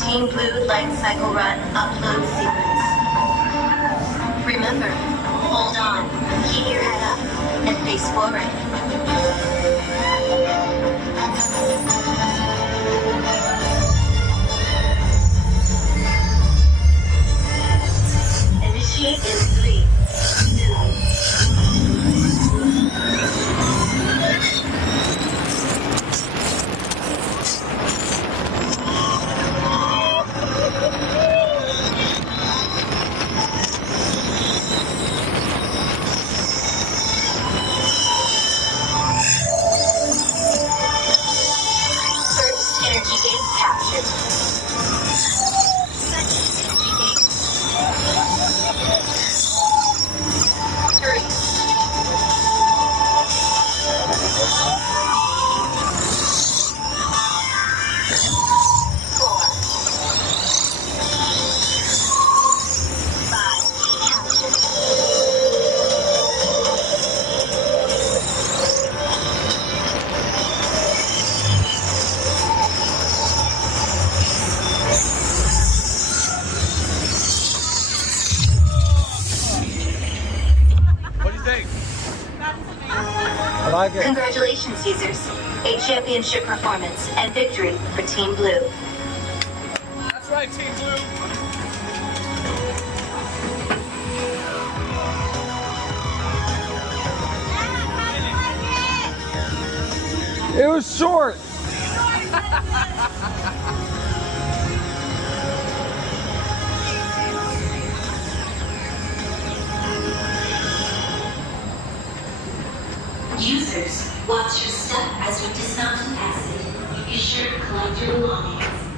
Team Blue Light Cycle Run upload sequence. Remember, hold on, keep your head up, and face forward. Initiate in 3, 2, energy gate captured. Second energy gate. 3. 4. 5. Captured. What do you think? I like it. Congratulations, users. A championship performance and victory for Team Blue. That's right, Team Blue. It was short. Users, watch your step as you dismount an exit. Be sure to collect your belongings.